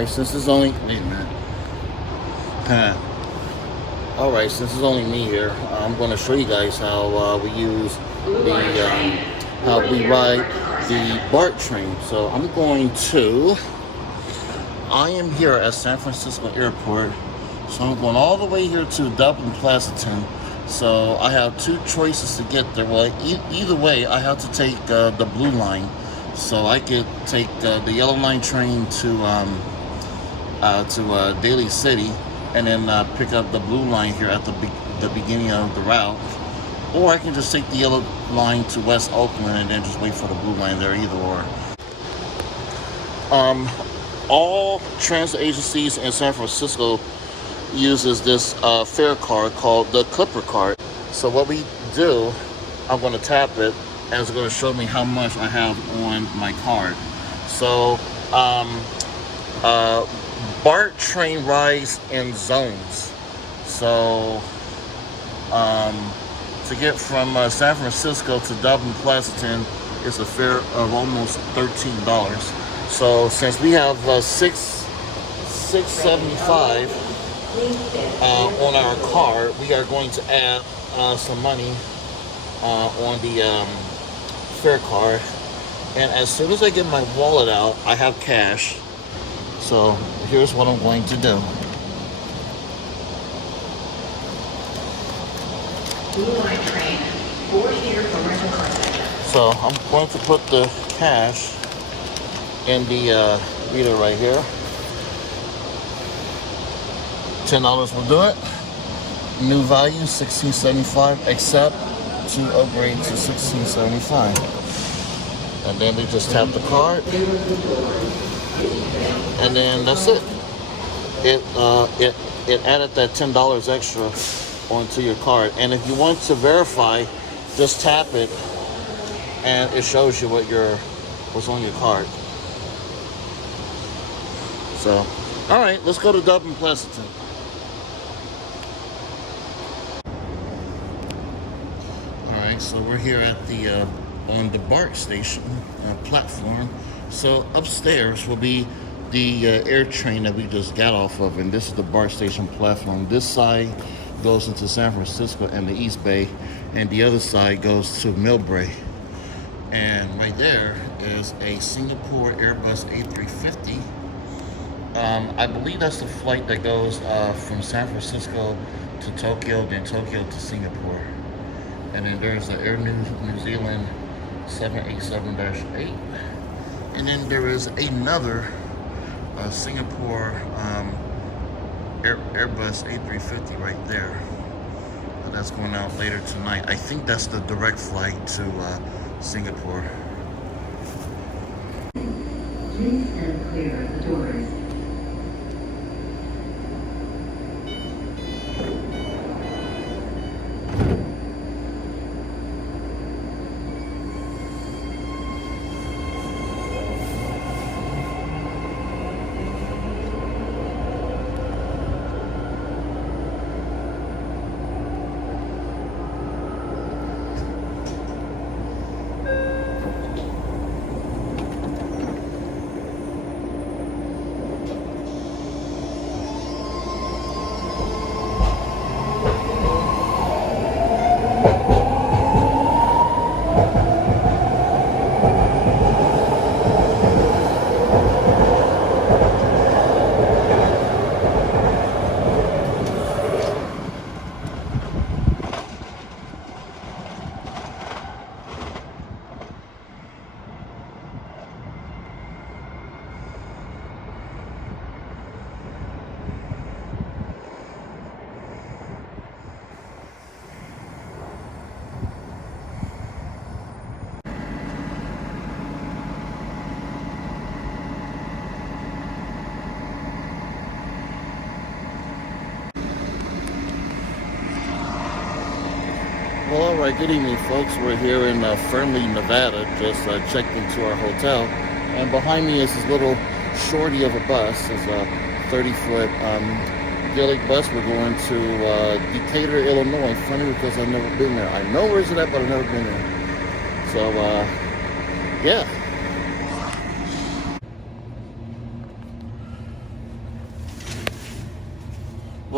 Alright, since it's only... Wait a minute. Alright, since it's only me here, I'm going to show you guys how we use the... how we ride the BART train. So I'm going to... I am here at San Francisco Airport. So I'm going all the way here to Dublin Pleasanton. So I have two choices to get there. Well, either way, I have to take the blue line. So I could take the yellow line train to Daly City, and then pick up the blue line here at the beginning of the route. Or I can just take the yellow line to West Oakland and then just wait for the blue line there, either or. All transit agencies in San Francisco uses this fare card called the Clipper card. So what we do, I'm going to tap it, and it's going to show me how much I have on my card. So BART train rides in zones. So to get from San Francisco to Dublin Pleasanton is a fare of almost $13. So since we have $6.75 on our card, we are going to add some money on the fare card. And as soon as I get my wallet out, I have cash. So here's what I'm going to do. Blue line train, 4 here for rental car section. So I'm going to put the cash in the reader right here. $10 will do it. New value $16.75, except to upgrade to $16.75. And then they just tap the card, and then that's it. It added that $10 extra onto your card. And if you want to verify, just tap it, and it shows you what's on your card. So, all right, let's go to Dublin Pleasanton. All right, so we're here at the on the BART station platform. So upstairs will be the air train that we just got off of, and this is the BART station platform. This side goes into San Francisco and the East Bay, and the other side goes to Millbrae. And right there is a Singapore Airbus A350. I believe that's the flight that goes from San Francisco to Tokyo, then Tokyo to Singapore. And then there's the Air New Zealand 787-8. And then there is another Singapore Airbus A350 right there. That's going out later tonight. I think that's the direct flight to Singapore. Please stand clear of the doors. Well, all right, good evening, folks. We're here in Fernley, Nevada, just checked into our hotel. And behind me is this little shorty of a bus. It's a 30-foot Gaelic bus. We're going to Decatur, Illinois. Funny because I've never been there. I know where's it at, but I've never been there. So, yeah.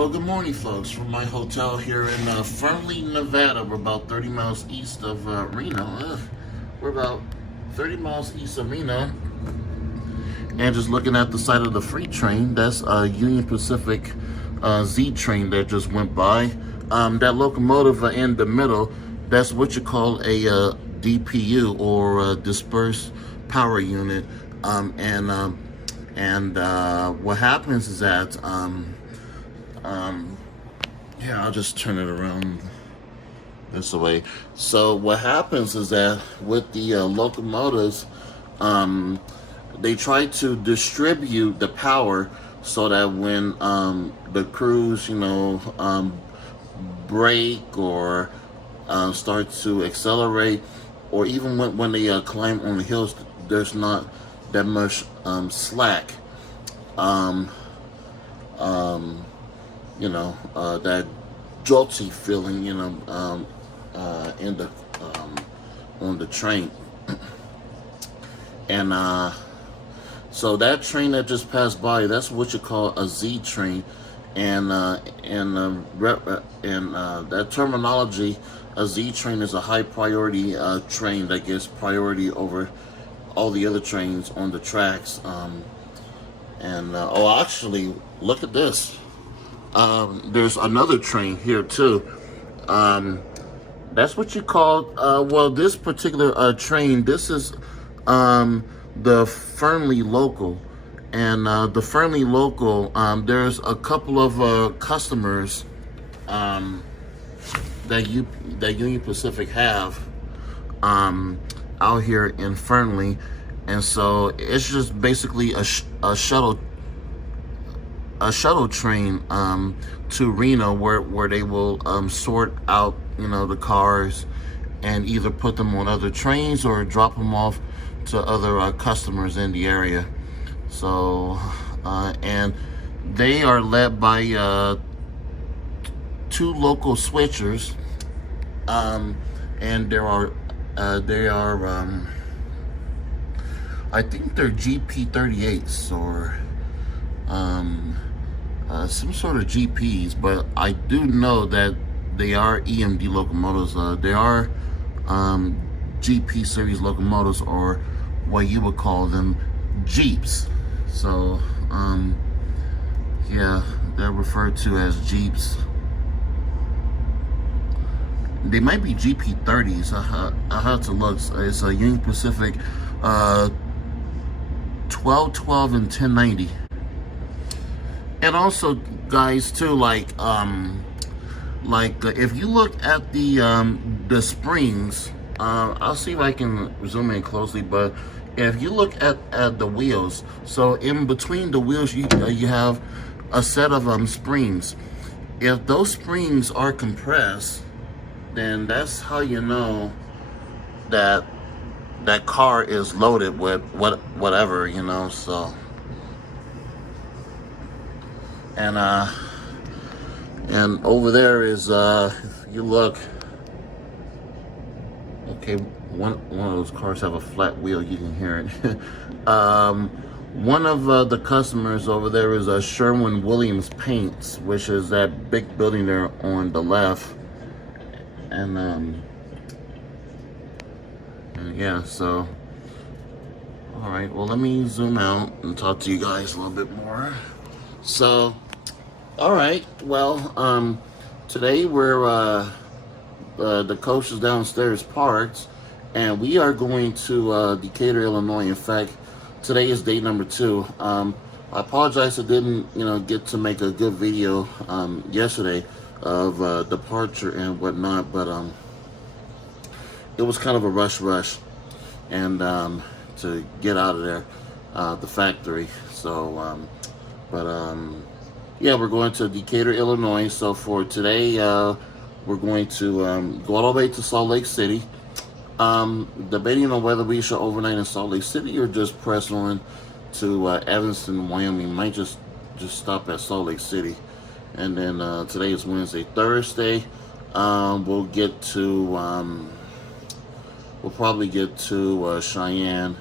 Well, good morning, folks. From my hotel here in Fernley, Nevada. We're about 30 miles east of Reno. We're about 30 miles east of Reno. And just looking at the side of the freight train, that's a Union Pacific Z train that just went by. That locomotive in the middle, that's what you call a DPU, or dispersed power unit. What happens is that yeah, I'll just turn it around this way. So what happens is that with the locomotives, they try to distribute the power so that when the crews, brake or start to accelerate, or even when they climb on the hills, there's not that much slack. That jolty feeling, in the on the train. And so that train that just passed by, that's what you call a Z train. And that terminology, a Z train is a high priority train that gets priority over all the other trains on the tracks. Actually, look at this. There's another train here too. That's what you call, this particular train, this is the Fernley local. And the Fernley local, there's a couple of customers that Union Pacific have out here in Fernley. And so it's just basically a shuttle train to Reno, where they will sort out the cars and either put them on other trains or drop them off to other customers in the area. So and they are led by two local switchers, and they are I think they're GP38s or some sort of GPs, but I do know that they are EMD locomotives. They are GP series locomotives, or what you would call them, Jeeps. So yeah, they're referred to as Jeeps. They might be GP30s. I have to look. It's a Union Pacific 1212 and 1090. And also, guys, too, if you look at the springs, I'll see if I can zoom in closely. But if you look at the wheels, so in between the wheels, you have a set of springs. If those springs are compressed, then that's how you know that that car is loaded with whatever, so. And over there is, if you look, okay, one of those cars have a flat wheel, you can hear it. One of the customers over there is Sherwin-Williams Paints, which is that big building there on the left. And yeah, so, all right, well, let me zoom out and talk to you guys a little bit more. So, all right, well, today we're, the coach is downstairs parked, and we are going to Decatur, Illinois. In fact, today is day number 2. I apologize I didn't, get to make a good video yesterday of departure and whatnot, but it was kind of a rush, and to get out of there, the factory. So, yeah, we're going to Decatur, Illinois. So for today, we're going to go all the way to Salt Lake City. Debating on whether we should overnight in Salt Lake City or just press on to Evanston, Wyoming. Might just stop at Salt Lake City. And then today is Wednesday. Thursday, we'll get to, we'll probably get to Cheyenne,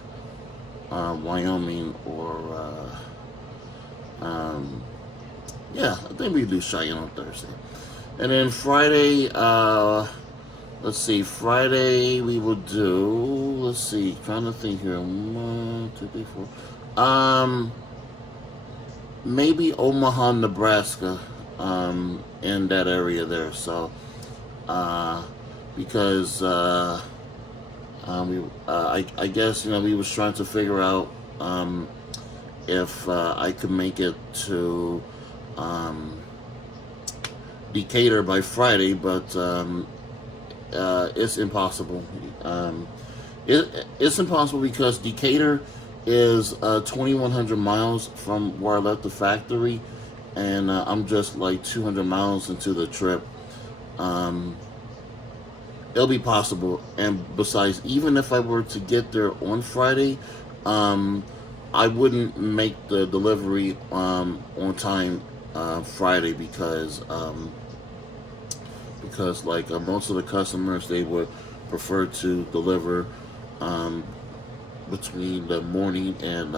Wyoming, or Yeah, I think we do Cheyenne on Thursday. And then Friday, let's see, Friday we will do, let's see, trying to think here. 1, 2, 3, 4. Maybe Omaha, Nebraska, in that area there. So, because I guess we was trying to figure out if I could make it to Decatur by Friday, but it's impossible. It's impossible because Decatur is 2,100 miles from where I left the factory, and I'm just like 200 miles into the trip. It'll be possible, and besides, even if I were to get there on Friday, I wouldn't make the delivery on time Friday because like most of the customers, they would prefer to deliver between the morning and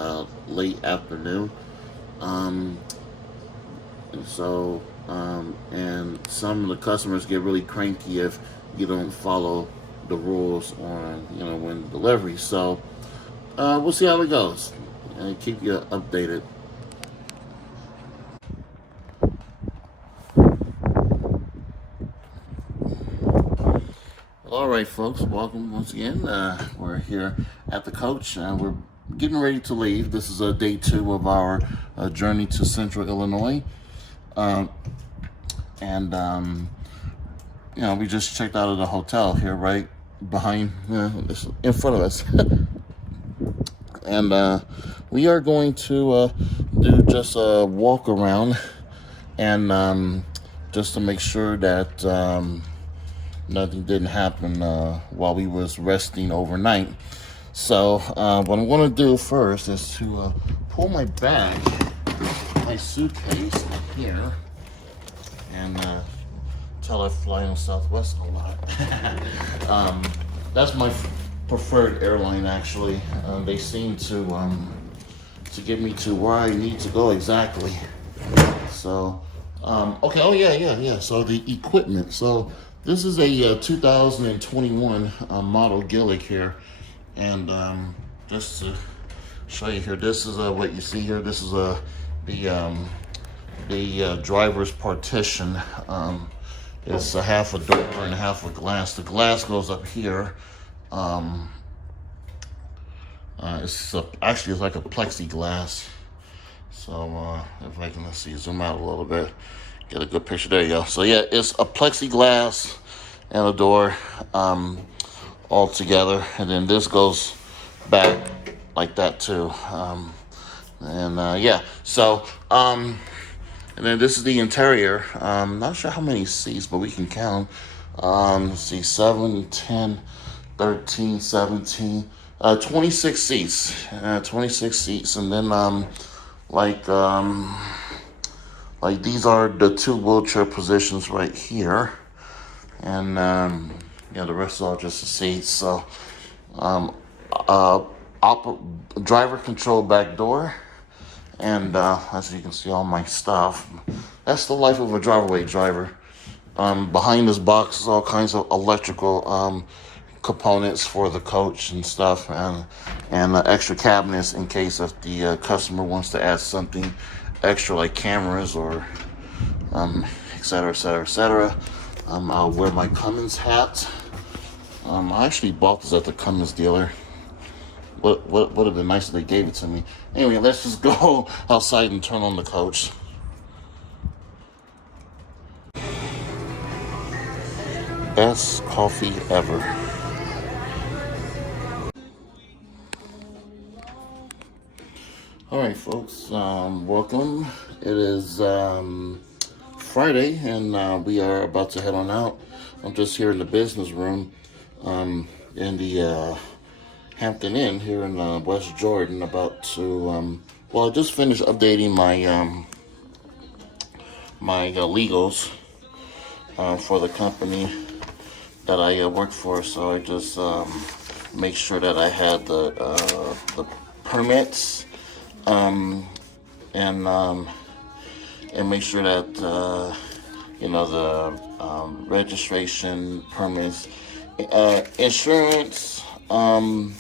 late afternoon. And so and some of the customers get really cranky if you don't follow the rules on when delivery. So we'll see how it goes and keep you updated. All right, folks, welcome once again. We're here at the coach, and we're getting ready to leave. This is day 2 of our journey to Central Illinois. And we just checked out of the hotel here, right behind, in front of us. And we are going to do just a walk around, and just to make sure that nothing didn't happen while we was resting overnight. So what I'm going to do first is to pull my bag, my suitcase here, and tell I fly on Southwest a lot. That's my preferred airline, actually. They seem to get me to where I need to go exactly. So okay, oh yeah. So the equipment. So this is a 2021 model Gillick here, and just to show you here, this is what you see here. This is the driver's partition. It's a half a door and half a glass. The glass goes up here. Actually, it's like a plexiglass. So if I can, let's see, zoom out a little bit, get a good picture. There you go. So yeah, it's a plexiglass and a door all together, and then this goes back like that too. Yeah. So and then this is the interior. Not sure how many seats, but we can count. Let's see, 7, 10, 13, 17, 26 seats. 26 seats, and then like these are the 2 wheelchair positions right here, and the rest are all just the seats. So driver control back door, and as you can see, all my stuff. That's the life of a driver-away driver. Behind this box is all kinds of electrical components for the coach and stuff, and extra cabinets in case if the customer wants to add something extra like cameras or et cetera, et cetera, et cetera. I'll wear my Cummins hat. I actually bought this at the Cummins dealer. What would have been nice if they gave it to me. Anyway, let's just go outside and turn on the coach. Best coffee ever. All right, folks, welcome. It is Friday, and we are about to head on out. I'm just here in the business room in the Hampton Inn here in West Jordan, about to, I just finished updating my my legals for the company that I work for. So I just make sure that I had the permits, and and make sure that you know, the registration, permits, insurance, you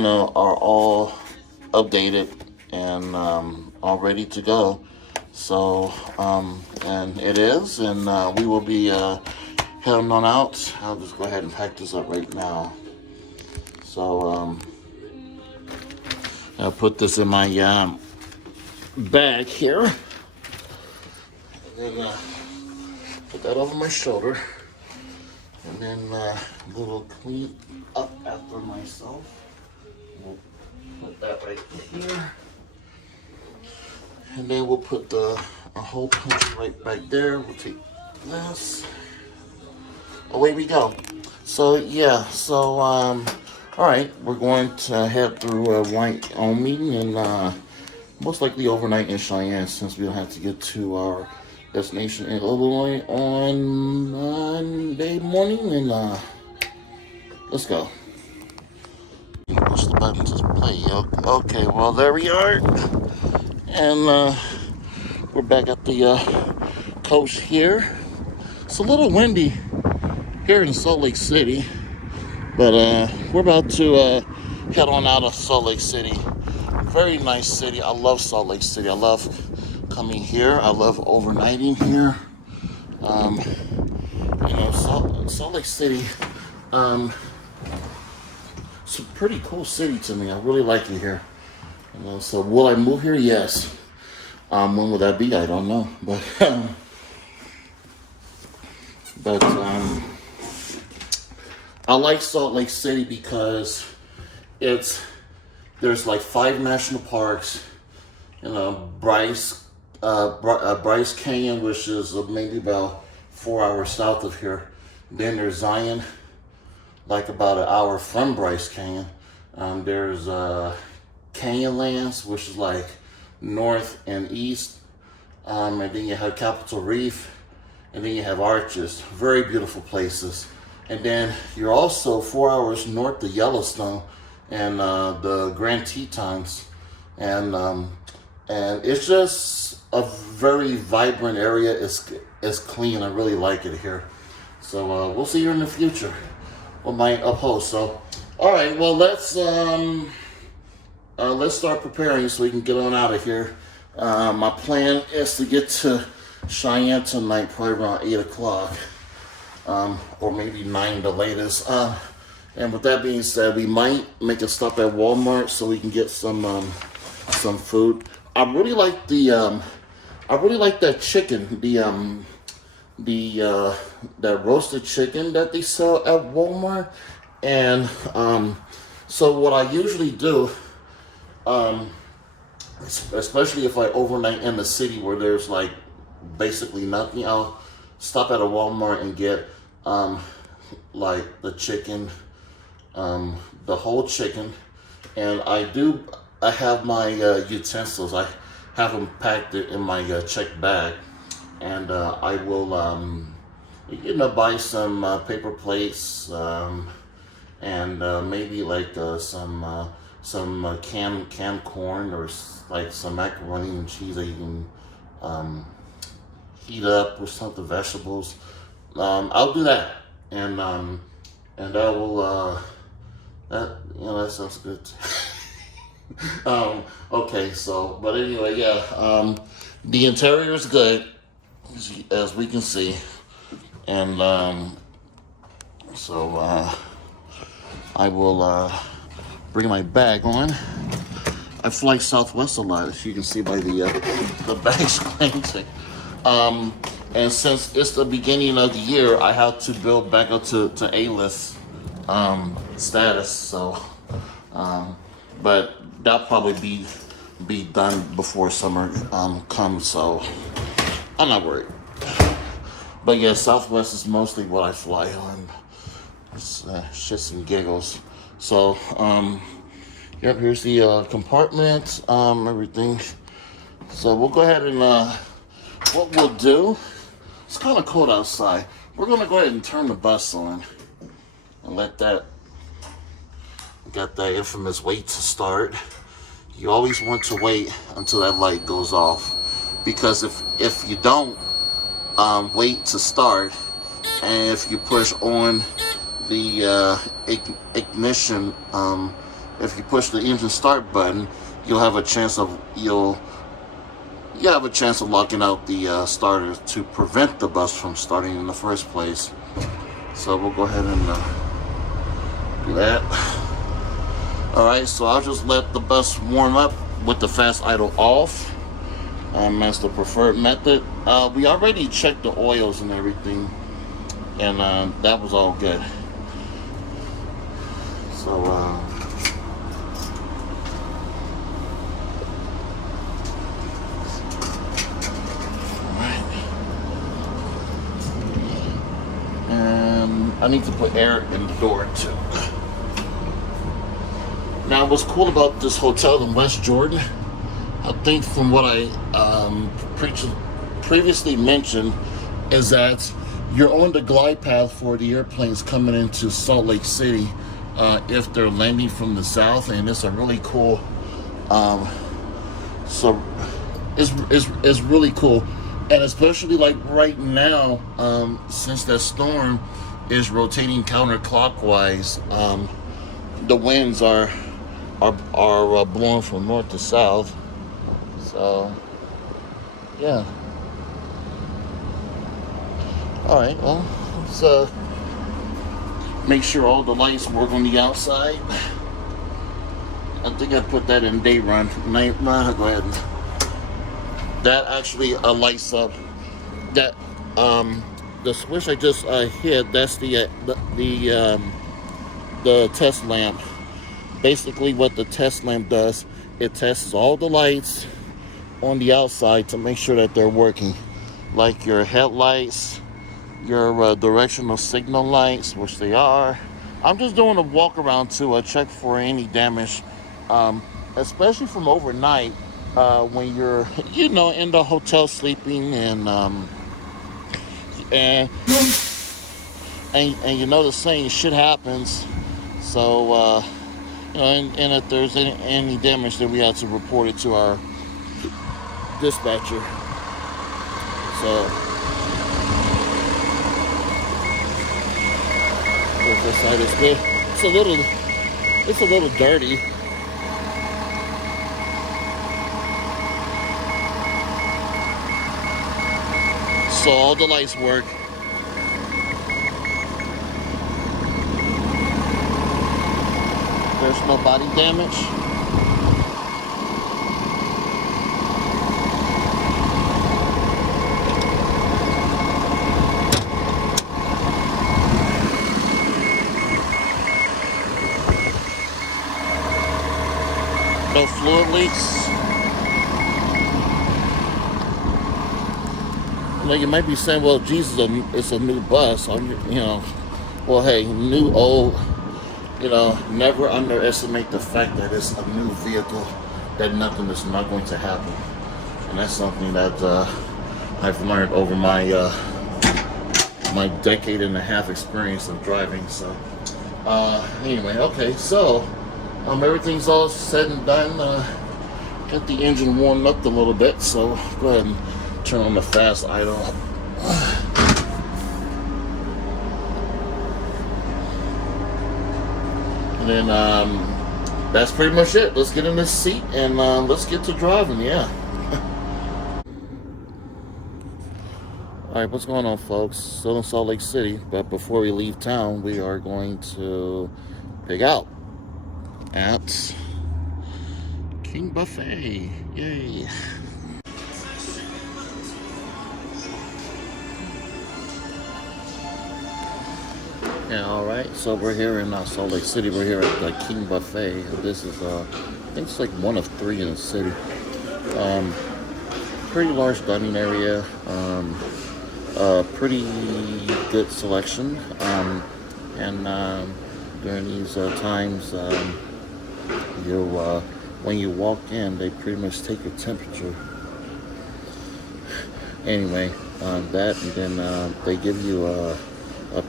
know, are all updated and all ready to go. So, and it is, and we will be heading on out. I'll just go ahead and pack this up right now. So, I'll put this in my bag here. And then put that over my shoulder. And then we will clean up after myself. We'll put that right here. And then we'll put a hole punch right back there. We'll take this. Away we go. So yeah, so all right, we're going to head through Wyoming and most likely overnight in Cheyenne, since we don't have to get to our destination in Illinois on Monday morning. And let's go. Push the button to play. Okay, well there we are. And we're back at the coast here. It's a little windy here in Salt Lake City, but we're about to head on out of Salt Lake City. Very nice city. I love Salt Lake City. I love coming here. I love overnighting here. You know, Salt Lake City, it's a pretty cool city to me. I really like it here. You know, so will I move here? Yes. When will that be? I don't know. But I like Salt Lake City because there's like 5 national parks. You know, Bryce Canyon, which is maybe about 4 hours south of here. Then there's Zion, like about an hour from Bryce Canyon. There's Canyonlands, which is like north and east. And then you have Capitol Reef, and then you have Arches. Very beautiful places. And then you're also 4 hours north of Yellowstone and the Grand Tetons. And it's just a very vibrant area. It's clean. I really like it here. So we'll see you in the future with my uphold. So, all right. Well, let's start preparing so we can get on out of here. My plan is to get to Cheyenne tonight, probably around 8 o'clock, or maybe 9 the latest. And with that being said, we might make a stop at Walmart so we can get some food. I really like that chicken, that roasted chicken that they sell at Walmart. And so what I usually do, especially if I overnight in the city where there's like basically nothing, I'll stop at a Walmart and get like the chicken, the whole chicken. And I have my utensils. I have them packed in my check bag, and I will buy some paper plates, and maybe like some canned corn, or like some macaroni and cheese that you can heat up with something, vegetables. I'll do that, and I will that sounds good. Okay, so but anyway, yeah, the interior is good, as we can see, and so I will bring my bag on. I fly Southwest a lot, as you can see by the bag's clenching. And since it's the beginning of the year, I have to build back up to A-list status. So, but that'll probably be done before summer comes. So I'm not worried. But yeah, Southwest is mostly what I fly on. It's shits and giggles. So, yep, here's the compartment, everything. So we'll go ahead and what we'll do, it's kind of cold outside. We're gonna go ahead and turn the bus on and let that, got that infamous wait to start. You always want to wait until that light goes off. because if you don't wait to start, and if you push on the ignition, if you push the engine start button, you have a chance of locking out the starter to prevent the bus from starting in the first place. So we'll go ahead and do that. Alright, so I'll just let the bus warm up with the fast idle off. That's the preferred method. We already checked the oils and everything, and that was all good. So alright. And I need to put air in the door too. Now, what's cool about this hotel in West Jordan, I think from what I previously mentioned, is that you're on the glide path for the airplanes coming into Salt Lake City if they're landing from the south, and it's a really cool. So it's really cool, and especially like right now, since that storm is rotating counterclockwise, the winds are blowing from north to south. So, yeah. All right. Well, let's make sure all the lights work on the outside. I think I put that in day run. Night run. Go ahead. That actually lights up. That the switch I just hit. That's the test lamp. Basically, what the test lamp does, it tests all the lights on the outside to make sure that they're working, like your headlights, your directional signal lights, which they are. I'm just doing a walk around to check for any damage, especially from overnight when you're, in the hotel sleeping, and the saying, shit happens. So and if there's any damage, then we have to report it to our dispatcher. So this side is good. It's a little dirty. So all the lights work. There's no body damage. No fluid leaks. Like, you might be saying, well, Jesus, it's a new bus. Well, hey, new, old, never underestimate the fact that it's a new vehicle, that nothing is not going to happen. And that's something that I've learned over my my decade and a half experience of driving. So anyway, okay, so everything's all said and done. Got the engine warmed up a little bit, so go ahead and turn on the fast idle. And then that's pretty much it. Let's get in this seat and let's get to driving. Yeah. All right, what's going on, folks? Still in Salt Lake City, but before we leave town, we are going to pick out at King Buffet. Yay. Yeah, all right, so we're here in Salt Lake City. We're here at the King Buffet. This is, I think it's like one of 3 in the city. Pretty large dining area. Pretty good selection. And during these times, when you walk in, they pretty much take your temperature. Anyway, that, and then they give you a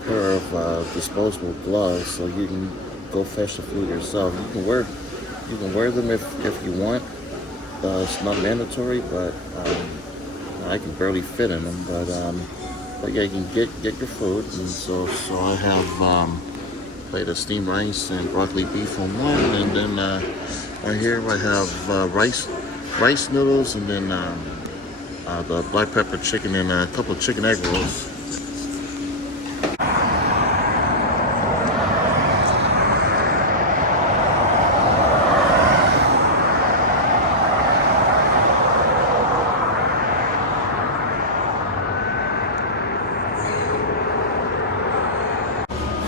pair of disposable gloves, so you can go fetch the food yourself. You can wear them if you want. It's not mandatory, but I can barely fit in them, but yeah, you can get your food. And so I have plate of steamed rice and broccoli beef on one, and then right here I have rice noodles, and then the black pepper chicken and a couple of chicken egg rolls.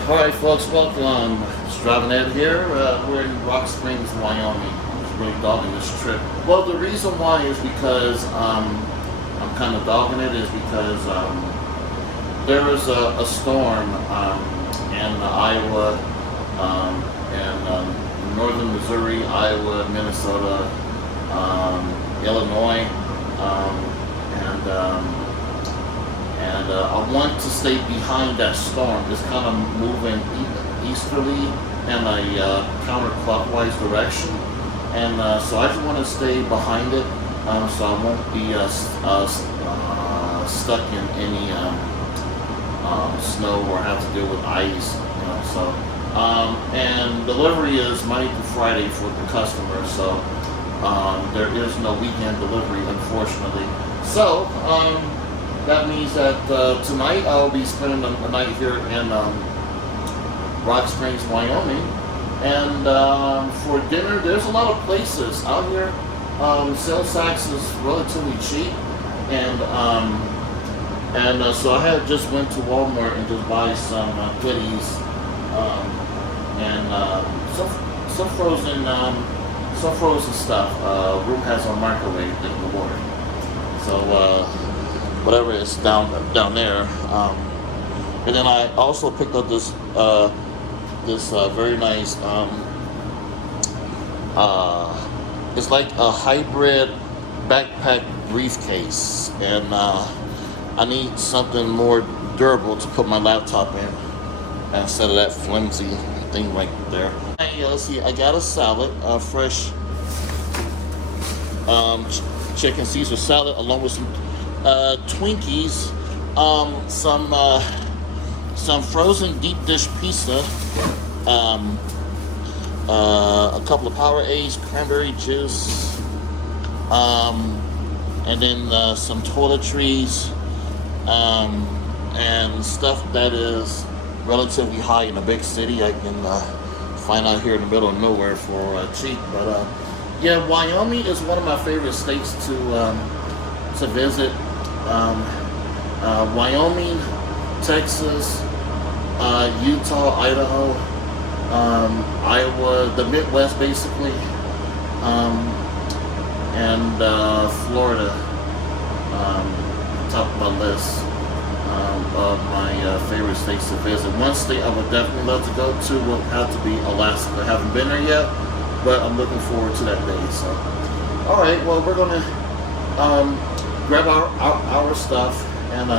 Alright folks, welcome. It's Drivin Ed here. We're in Rock Springs, Wyoming. I'm really dogging this trip. Well, the reason why is because I'm kind of dogging it is because there was a storm in Iowa and northern Missouri, Iowa, Minnesota, Illinois, and I want to stay behind that storm. It's kind of moving easterly in a counterclockwise direction, and so I just want to stay behind it, so I won't be stuck in any snow or have to deal with ice. And delivery is Monday through Friday for the customer, so there is no weekend delivery, unfortunately. So that means that tonight I'll be spending the night here in Rock Springs, Wyoming. And for dinner, there's a lot of places out here. Sales tax is relatively cheap, and so I had just went to Walmart and just buy some goodies and some frozen stuff. Room has a microwave in the water, so. Whatever is down there, and then I also picked up this very nice. It's like a hybrid backpack briefcase, and I need something more durable to put my laptop in instead of that flimsy thing right there. Hey, let's see. I got a salad, fresh chicken Caesar salad, along with some Twinkies, some frozen deep dish pizza, a couple of Powerades, cranberry juice, and then some toiletries, and stuff that is relatively high in a big city. I can find out here in the middle of nowhere for cheap. But yeah, Wyoming is one of my favorite states to visit. Wyoming, Texas, Utah, Idaho, Iowa, the Midwest basically, and Florida, top of my list of my favorite states to visit. One state I would definitely love to go to would have to be Alaska. I haven't been there yet, but I'm looking forward to that day. So, all right, well, we're gonna grab our stuff and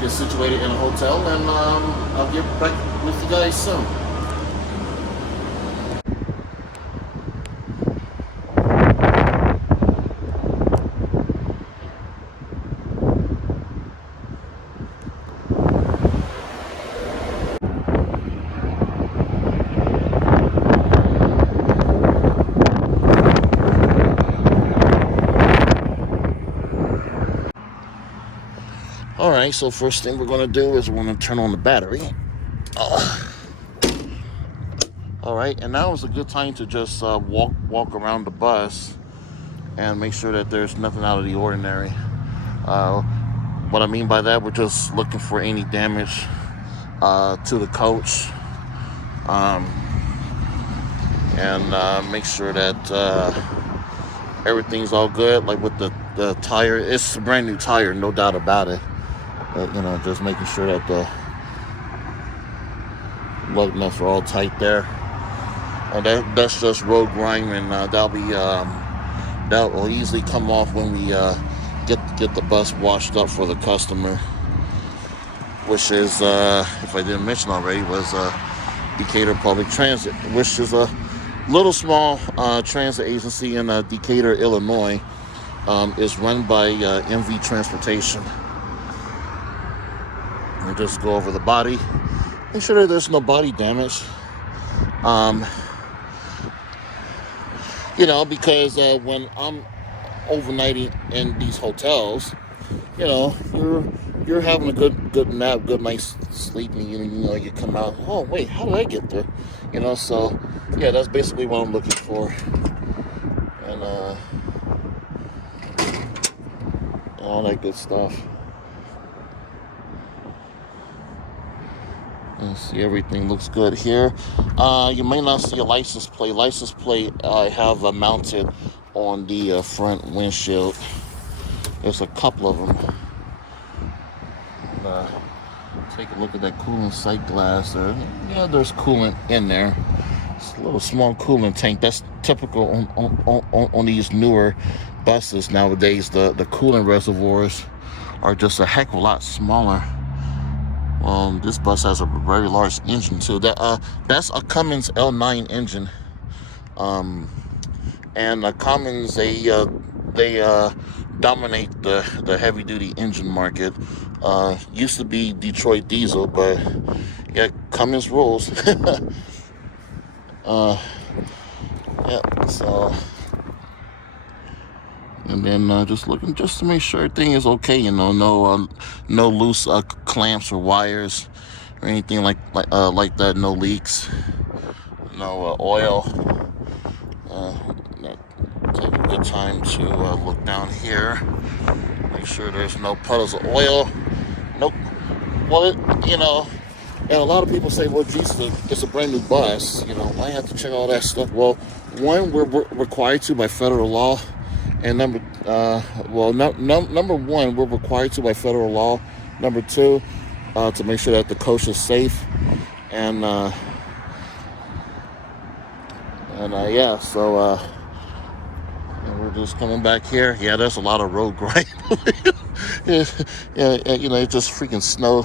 get situated in a hotel, and I'll get back with you guys soon. Alright, so first thing we're going to do is we're going to turn on the battery. Alright, and now is a good time to just walk around the bus and make sure that there's nothing out of the ordinary. What I mean by that, we're just looking for any damage to the coach, and make sure that everything's all good. Like with the tire, it's a brand new tire, no doubt about it. But, just making sure that the lug nuts are all tight there. And that's just road grime, and that will easily come off when we get the bus washed up for the customer, which is, if I didn't mention already, was Decatur Public Transit, which is a little small transit agency in Decatur, Illinois. is run by MV Transportation. We'll just go over the body. Make sure that there's no body damage. Because when I'm overnighting in these hotels, you're having a good nap, good night's sleep, and you come out, oh wait, how did I get there? So yeah, that's basically what I'm looking for. And all that good stuff. Let's see, everything looks good here. You may not see a license plate. License plate I have mounted on the front windshield. There's a couple of them. Take a look at that coolant sight glass there. Yeah, there's coolant in there. It's a little small coolant tank. That's typical on these newer buses nowadays. The coolant reservoirs are just a heck of a lot smaller. This bus has a very large engine too. That's a Cummins L9 engine. And Cummins, they dominate the heavy duty engine market. Used to be Detroit Diesel, but yeah, Cummins rules. Yeah, so, and then just looking just to make sure everything is okay. No loose clamps or wires or anything like that. No leaks, no oil. Take a good time to look down here. Make sure there's no puddles of oil. Nope. Well, and a lot of people say, well, geez, it's a brand new bus. Why have to check all that stuff? Well, one, we're required to by federal law. And number one, we're required to by federal law. Number two, to make sure that the coach is safe. And yeah, so and we're just coming back here. Yeah, there's a lot of road grind. Yeah, it just freaking snowed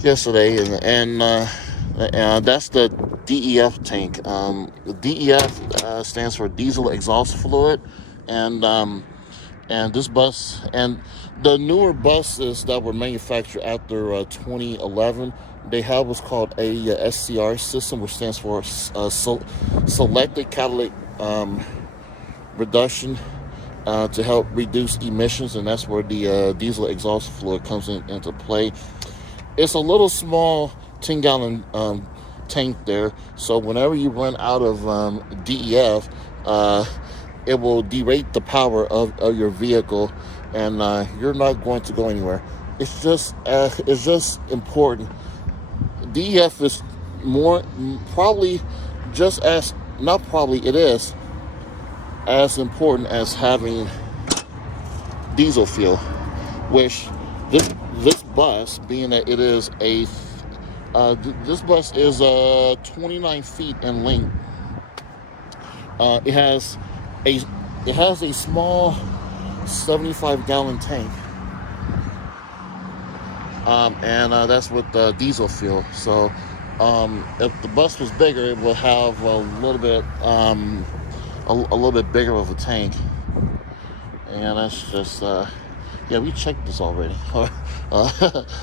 yesterday, and that's the DEF tank. The DEF stands for diesel exhaust fluid, and this bus and the newer buses that were manufactured after 2011, they have what's called a SCR system, which stands for selected catalytic reduction, to help reduce emissions, and that's where the diesel exhaust fluid comes into play. It's a little small 10-gallon tank there, so whenever you run out of DEF, it will derate the power of your vehicle, and you're not going to go anywhere. It's just important. DEF is probably just as, not probably, it is as important as having diesel fuel, which this bus, being that it is this bus is 29 feet in length. It has a small 75-gallon tank, and that's with diesel fuel. So if the bus was bigger, it will have a little bit bigger of a tank. And that's just yeah, we checked this already.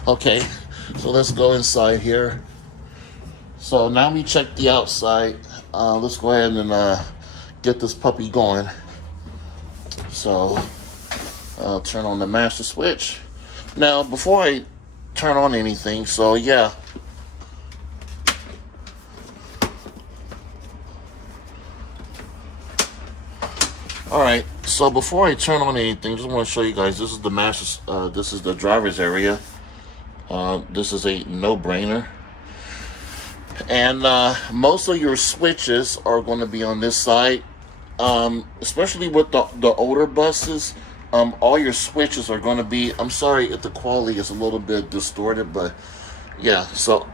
Okay, so let's go inside here. So now we checked the outside. Let's go ahead and get this puppy going. So I'll turn on the master switch. Now, before I turn on anything, so yeah. All right, so before I turn on anything, just want to show you guys, this is the this is the driver's area. This is a no-brainer. And most of your switches are going to be on this side. Especially with the older buses, all your switches are going to be, I'm sorry if the quality is a little bit distorted, but yeah, so,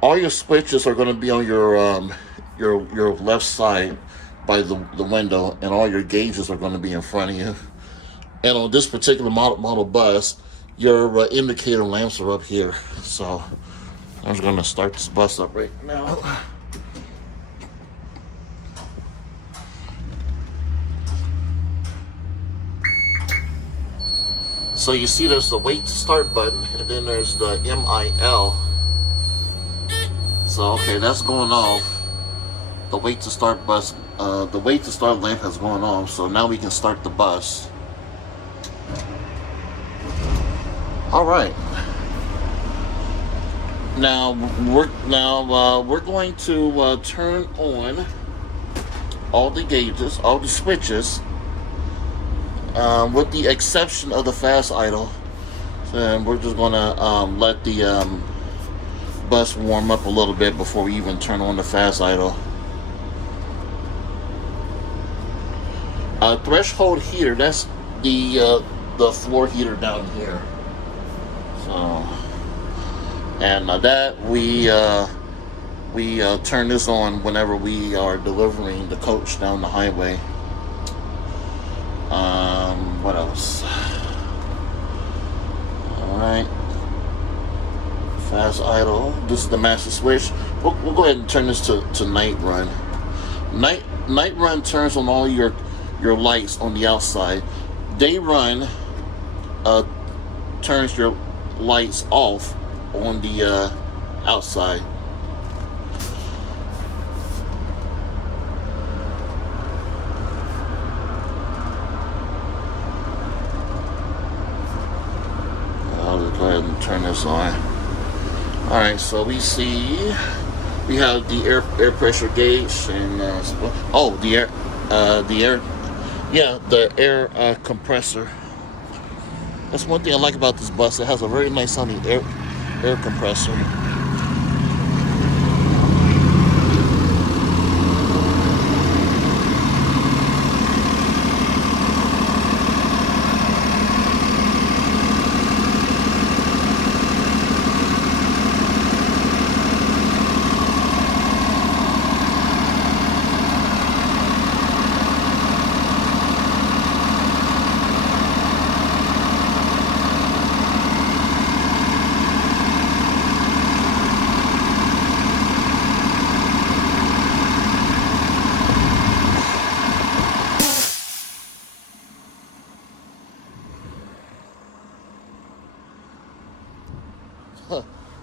all your switches are going to be on your left side by the window, and all your gauges are going to be in front of you. And on this particular model bus, your indicator lamps are up here. So I'm just going to start this bus up right now. So you see there's the wait to start button, and then there's the MIL. So okay, that's going off. The wait to start bus, the wait to start lamp has gone off. So now we can start the bus. All right. Now we're going to turn on all the gauges, all the switches, with the exception of the fast idle. And we're just gonna let the bus warm up a little bit before we even turn on the fast idle. Threshold heater, that's the floor heater down here. So, and that we turn this on whenever we are delivering the coach down the highway. What else? All right. Fast idle. This is the master switch. We'll go ahead and turn this to night run. Night run turns on all your lights on the outside. Day run turns your lights off on the outside. I'll just go ahead and turn this on. All right, so we have the air pressure gauge and the air compressor. That's one thing I like about this bus. It has a very nice sounding air compressor.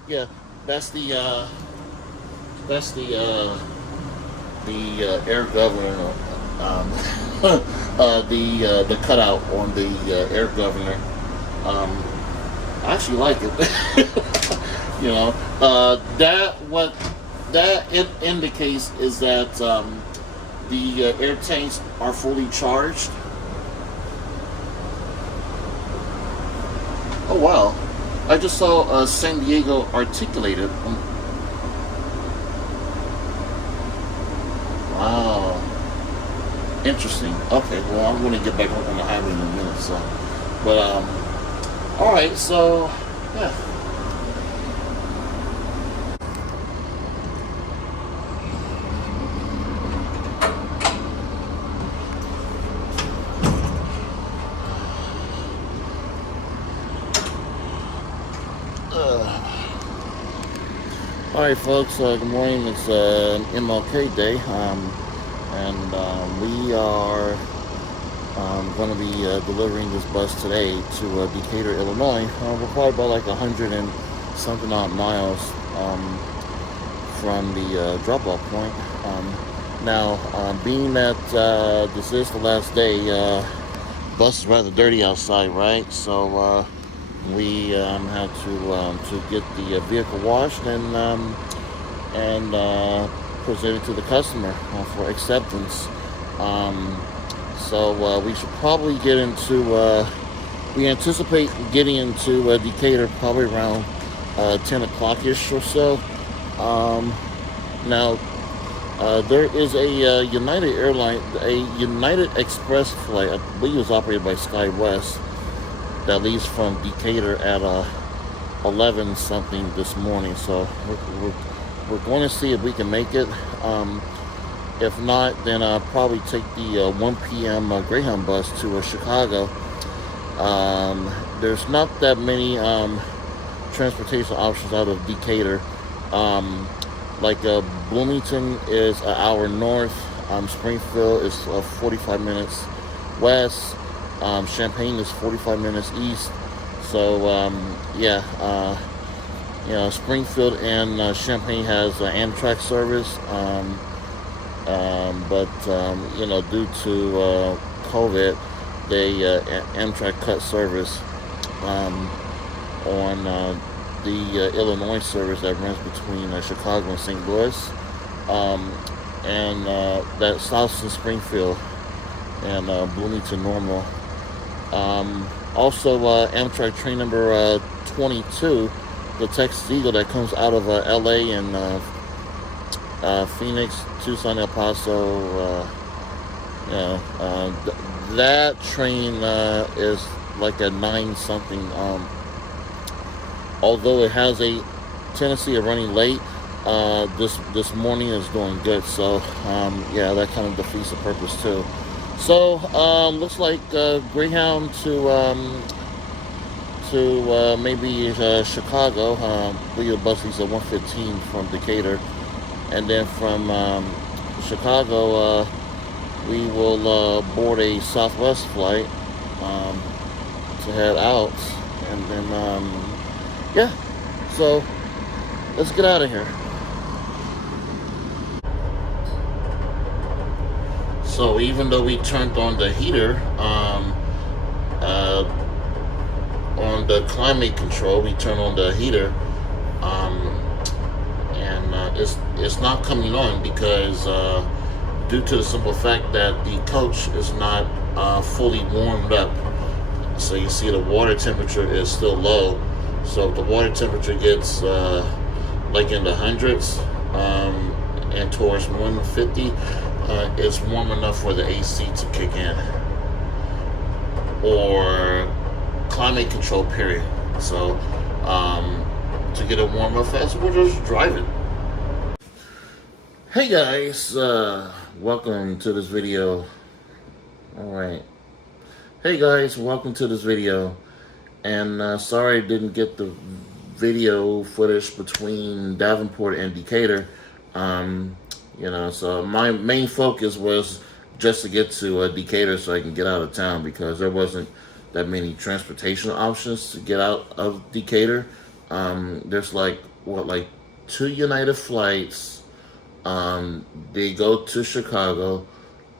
Yeah, that's the air governor, the cutout on the air governor. I actually like it. You know, what that indicates is that the air tanks are fully charged. Oh wow. I just saw San Diego articulated. Wow. Interesting. Okay, well, I'm going to get back on the highway in a minute. So, but, all right, so, yeah. Alright folks, good morning. It's MLK Day, and we are going to be delivering this bus today to Decatur, Illinois. We're probably about like 100 and something odd miles from the drop-off point. Now, being that this is the last day, bus is rather dirty outside, right? So we had to get the vehicle washed and present it to the customer for acceptance. So we should probably get into. We anticipate getting into Decatur probably around 10 o'clock-ish or so. Now there is a United Airline, a United Express flight. I believe it was operated by SkyWest, that leaves from Decatur at 11 something this morning. So we're going to see if we can make it. If not, then I'll probably take the 1 p.m. Greyhound bus to Chicago. There's not that many transportation options out of Decatur. Like Bloomington is an hour north. Springfield is 45 minutes west. Champaign is 45 minutes east. So yeah, Springfield and Champaign has Amtrak service, but due to COVID, Amtrak cut service on the Illinois service that runs between Chicago and St. Louis, and that stops in Springfield and Bloomington Normal. Also, Amtrak train number 22, the Texas Eagle that comes out of LA and Phoenix, Tucson, El Paso. That train is like a 9 something. Although it has a tendency of running late, this morning is doing good. So that kind of defeats the purpose too. So looks like Greyhound to maybe Chicago. We bus leaves at 1:15 from Decatur, and then from Chicago we will board a Southwest flight to head out, and then so let's get out of here. So even though we turned on the heater on the climate control, we turned on the heater, and it's not coming on because due to the simple fact that the coach is not fully warmed up. So you see the water temperature is still low. So if the water temperature gets like in the hundreds and towards 150, it's warm enough for the AC to kick in, or climate control period. So to get it warm up fast, we'll just drive it. Hey guys, welcome to this video. Alright. Hey guys, welcome to this video. And sorry I didn't get the video footage between Davenport and Decatur. So my main focus was just to get to Decatur so I can get out of town, because there wasn't that many transportation options to get out of Decatur. There's like 2 United flights. They go to Chicago,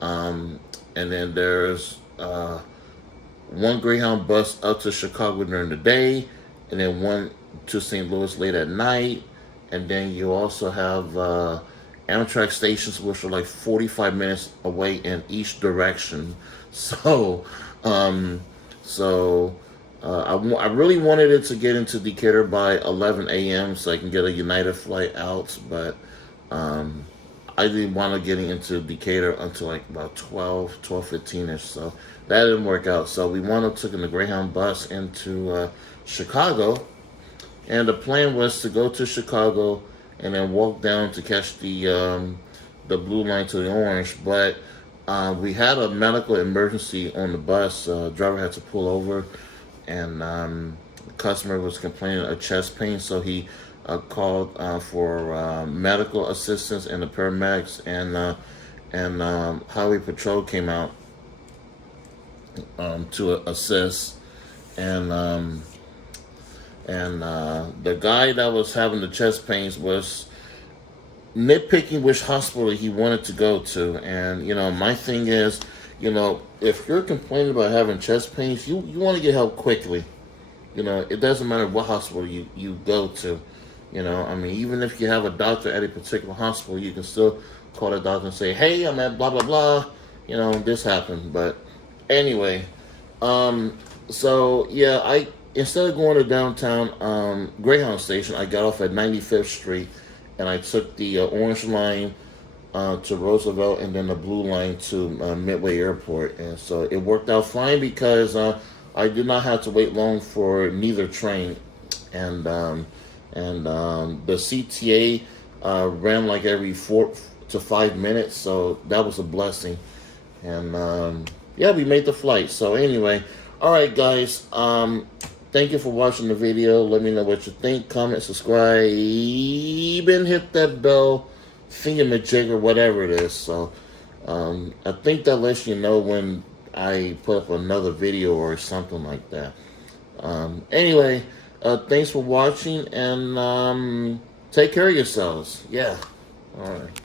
and then there's 1 Greyhound bus up to Chicago during the day, and then 1 to St. Louis late at night. And then you also have Amtrak stations, which are like 45 minutes away in each direction. So, I really wanted it to get into Decatur by 11 a.m. so I can get a United flight out, but I didn't want to get into Decatur until like about 12:15ish. So that didn't work out. So we wound up taking the Greyhound bus into Chicago, and the plan was to go to Chicago and then walk down to catch the blue line to the orange. But we had a medical emergency on the bus. Driver had to pull over, and the customer was complaining of chest pain, so he called for medical assistance, and the paramedics and highway patrol came out to assist. And the guy that was having the chest pains was nitpicking which hospital he wanted to go to. And, my thing is, if you're complaining about having chest pains, you want to get help quickly. It doesn't matter what hospital you go to. Even if you have a doctor at a particular hospital, you can still call the doctor and say, hey, I'm at blah, blah, blah. This happened. But anyway, instead of going to downtown Greyhound station, I got off at 95th Street, and I took the orange line to Roosevelt, and then the blue line to Midway Airport. And so it worked out fine because I did not have to wait long for neither train. And the CTA ran like every 4 to 5 minutes, so that was a blessing. And we made the flight. So anyway, all right, guys. Thank you for watching the video. Let me know what you think. Comment, subscribe, and hit that bell thingamajig, whatever it is. So I think that lets you know when I put up another video or something like that. Anyway, thanks for watching, and take care of yourselves. Yeah. All right.